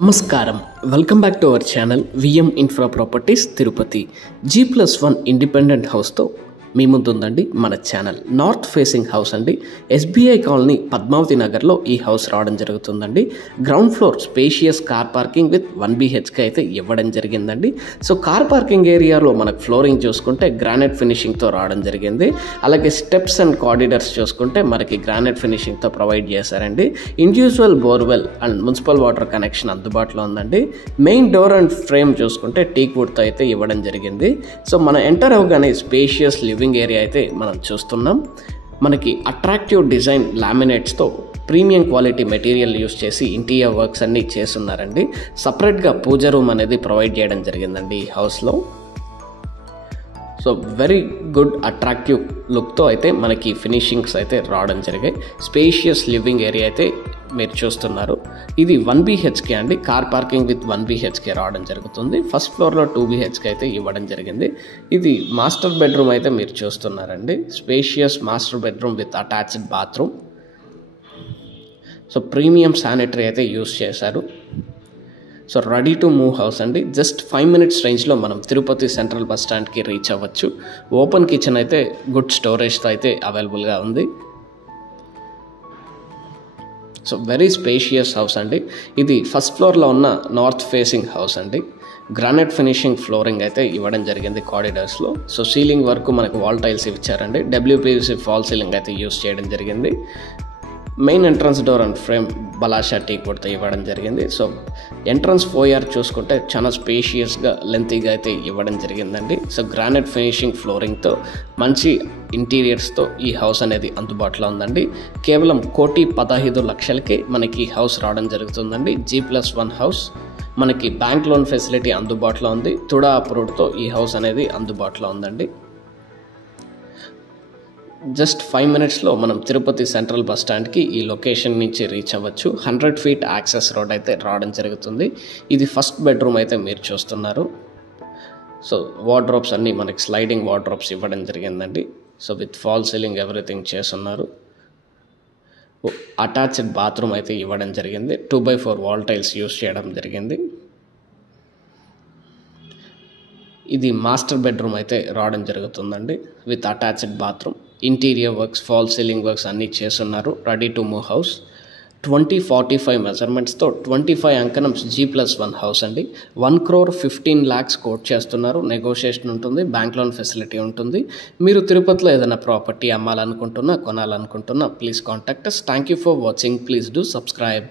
Namaskaram. Welcome back to our channel VM Infra Properties Tirupati. G+1 independent house తో మీ ముందు ఉందండి మన channel. North facing house అండి. SBI colony Padmavati నగర్లో ఈ హౌస్ రావడం జరుగుతుందండి. Ground floor spacious car parking with 1 BHK అయితే ఇవ్వడం జరిగిందండి. సో కార్ పార్కింగ్ ఏరియాలో మనకు ఫ్లోరింగ్ చూసుకుంటే గ్రానైట్ ఫినిషింగ్తో రావడం జరిగింది. అలాగే స్టెప్స్ అండ్ కారిడార్స్ చూసుకుంటే మనకి గ్రానైట్ ఫినిషింగ్తో ప్రొవైడ్ చేశారండి. Individual borewell and municipal water connection అందుబాటులో ఉందండి. మెయిన్ డోర్ అండ్ ఫ్రేమ్ చూసుకుంటే టీక్ వుడ్తో అయితే ఇవ్వడం జరిగింది. సో మనం ఎంటర్ అవ్వగానే స్పేషియస్ లివింగ్ ఏరియా అయితే మనం చూస్తున్నాం. మనకి అట్రాక్టివ్ డిజైన్ లామినేట్స్తో ప్రీమియం క్వాలిటీ మెటీరియల్ యూస్ చేసి ఇంటీరియర్ వర్క్స్ అన్నీ చేస్తున్నారండి. సపరేట్గా పూజ రూమ్ అనేది ప్రొవైడ్ చేయడం జరిగిందండి ఈ హౌస్లో. సో వెరీ గుడ్ అట్రాక్టివ్ లుక్తో అయితే మనకి ఫినిషింగ్స్ అయితే రావడం జరిగాయి. స్పేషియస్ లివింగ్ ఏరియా అయితే మీరు చూస్తున్నారు. ఇది 1 BHK అండి. కార్ పార్కింగ్ విత్ 1 BHK రావడం జరుగుతుంది. ఫస్ట్ ఫ్లోర్లో 2 BHK అయితే ఇవ్వడం జరిగింది. ఇది మాస్టర్ బెడ్రూమ్ అయితే మీరు చూస్తున్నారండి. Spacious master bedroom with attached bathroom. So premium sanitary అయితే యూస్ చేశారు. So ready to move house అండి. జస్ట్ 5 minutes రేంజ్లో మనం తిరుపతి సెంట్రల్ బస్ స్టాండ్కి రీచ్ అవ్వచ్చు. ఓపెన్ కిచెన్ అయితే గుడ్ స్టోరేజ్తో అయితే అవైలబుల్గా ఉంది. సో వెరీ స్పేషియస్ హౌస్ అండి. ఇది ఫస్ట్ ఫ్లోర్లో ఉన్న నార్త్ ఫేసింగ్ హౌస్ అండి. గ్రానైట్ ఫినిషింగ్ ఫ్లోరింగ్ అయితే ఇవ్వడం జరిగింది కారిడార్స్లో. సో సీలింగ్ వరకు మనకు వాల్ టైల్స్ ఇచ్చారండి. WPVC ఫాల్ సీలింగ్ అయితే యూస్ చేయడం జరిగింది. Main entrance door and frame బలాషా టీక్ వుడ్తో ఇవ్వడం జరిగింది. సో ఎంట్రన్స్ ఫోయర్ చూసుకుంటే చాలా స్పేషియస్గా లెంతీగా అయితే ఇవ్వడం జరిగిందండి. సో గ్రానైట్ ఫినిషింగ్ ఫ్లోరింగ్తో మంచి ఇంటీరియర్స్తో ఈ హౌస్ అనేది అందుబాటులో ఉందండి. కేవలం 1,15,00,000కే మనకి ఈ హౌస్ రావడం జరుగుతుందండి. G+1 house. మనకి బ్యాంక్ లోన్ ఫెసిలిటీ అందుబాటులో ఉంది. తుడా అప్రూవ్డ్తో ఈ హౌస్ అనేది అందుబాటులో ఉందండి. జస్ట్ 5 minutesలో మనం తిరుపతి సెంట్రల్ బస్ స్టాండ్కి ఈ లొకేషన్ నుంచి రీచ్ అవ్వచ్చు. 100 feet యాక్సెస్ రోడ్ అయితే రావడం జరుగుతుంది. ఇది ఫస్ట్ బెడ్రూమ్ అయితే మీరు చూస్తున్నారు. సో వార్డ్రోబ్స్ అన్నీ మనకి స్లైడింగ్ వార్డ్రోబ్స్ ఇవ్వడం జరిగిందండి. So with fall ceiling everything చేస్తున్నారు. అటాచ్డ్ బాత్రూమ్ అయితే ఇవ్వడం జరిగింది. 2x4 వాల్ టైల్స్ యూస్ చేయడం జరిగింది. ఇది మాస్టర్ బెడ్రూమ్ అయితే రావడం జరుగుతుందండి with attached bathroom. Interior works fall ceiling works అన్నీ చేస్తున్నారు. Ready to move house. 2045 మెజర్మెంట్స్తో 25 అంకణమ్స్ G+1 హౌస్ అండి. 1,15 lakhs కోట్ చేస్తున్నారు. నెగోషియేషన్ ఉంటుంది. బ్యాంక్ లోన్ ఫెసిలిటీ ఉంటుంది. మీరు తిరుపతిలో ఏదైనా ప్రాపర్టీ అమ్మాలనుకుంటున్నా కొనాలనుకుంటున్నా please contact us. Thank you for watching. Please do subscribe.